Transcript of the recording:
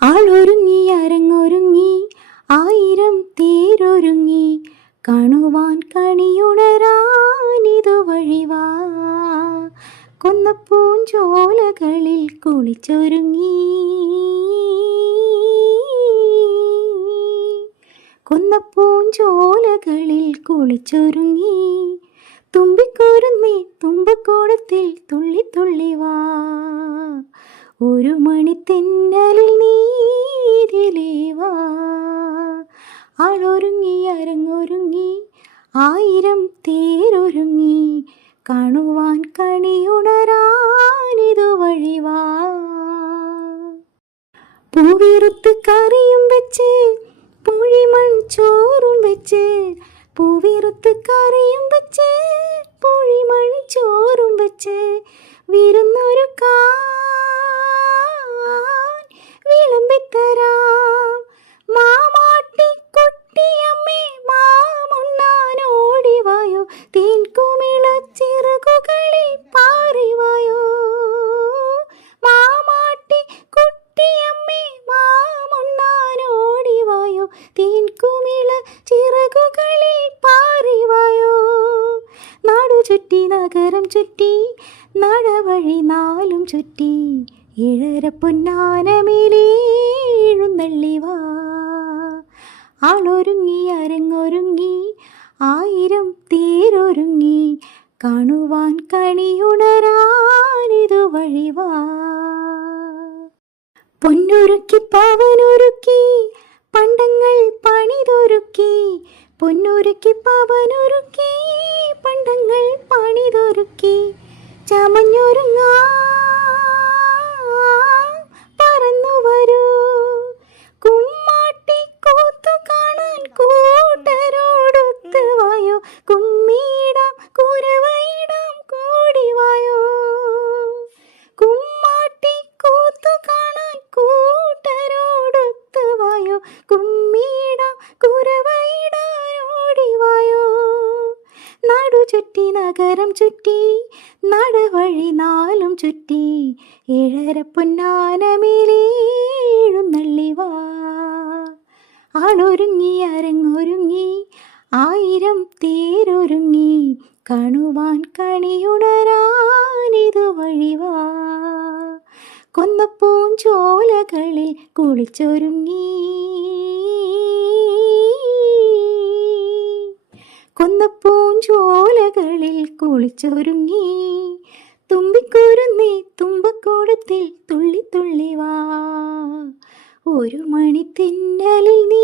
ആളൊരുങ്ങി അരങ്ങൊരുങ്ങി ആയിരം തേരൊരുങ്ങി കാണുവാൻ കണിയുണരാനിതു വഴിവാ. കൊന്നപ്പൂഞ്ചോലകളിൽ കുളിച്ചൊരുങ്ങി കൊന്നപ്പൂഞ്ചോലകളിൽ കുളിച്ചൊരുങ്ങി തുമ്പിക്കൂരുന്നേ തുമ്പക്കൂടത്തിൽ തുള്ളി തുള്ളി വാ. ഒരു മണിത്തെന്നലിൽ നീതിലേ വാ. ആളൊരുങ്ങി അരങ്ങൊരുങ്ങി ആയിരം തേരൊരുങ്ങി കാണുവാൻ കണിയുണരാനിതു വഴിവാ. പൂവിറുത്ത് കറിയും വെച്ച് പുഴിമൺ ചോറും വെച്ച് പൂവിറുത്ത് കറിയും വെച്ച് പുഴിമൺ ചോറും വെച്ച് വിരുന്നൊരുക്കാൻ വിളമ്പിത്തരാം. മാമാട്ടിക്കുട്ടിയമ്മേ മാമുണ്ണാനോടിവായോ തേൻകുമിള ചിറകുകളിൽ പാറിവായോ. മാമാട്ടിക്കുട്ടിയമ്മേ മാമുണ്ണാനോടിവായോ തേൻകുമിള ചിറകുകളിൽ പാറിവായോ. നാടു ചുറ്റി നഗരം ചുറ്റി നടവഴി നാലും ചുറ്റി ഏഴര പൊന്നാനമേലെഴുന്നള്ളിവാ. ആളൊരുങ്ങി അരങ്ങൊരുങ്ങി ആയിരം തേരൊരുങ്ങി കാണുവാൻ കണിയുണരാനിതു വഴിവാ. പൊന്നൊരുക്കി പവനൊരുക്കി പണ്ടങ്ങൾ പണിതൊരുക്കി പൊന്നൊരുക്കി പവനൊരുക്കി പണ്ടങ്ങൾ പണിതൊരുക്കി ചമഞ്ഞൊരുങ്ങാം പറന്നു വരൂ. കുമ്മാട്ടി കൂത്തു കാണാൻ കൂട്ടരോടൊത്ത് വായോ കുമ്മിയിടാം കുരവയിടാം കൂടിവായോ. കുമ്മാട്ടി കൂത്തു കാണാൻ കൂട്ടരോടൊത്ത് വായോ കുമ്മിയിടാം കുരവയിടാൻ ഓടിവായോ. നാടു ചുറ്റി നഗരം ചുറ്റി നടവഴി നാലും ചുറ്റി ഏഴര പൊന്നാനമേലെഴുന്നള്ളിവാ. ആളൊരുങ്ങി അരങ്ങൊരുങ്ങി ആയിരം തേരൊരുങ്ങി കാണുവാൻ കണിയുണരാനിതു വഴിവാ. കൊന്നപ്പൂഞ്ചോലകളിൽ കുളിച്ചൊരുങ്ങി കൊന്നപ്പൂഞ്ചോലകളിൽ കുളിച്ചൊരുങ്ങി തുമ്പിക്കൂരുന്നേ തുമ്പക്കൂടത്തിൽ തുള്ളി തുള്ളി വാ. ഒരു മണിത്തെന്നലിൽ നീ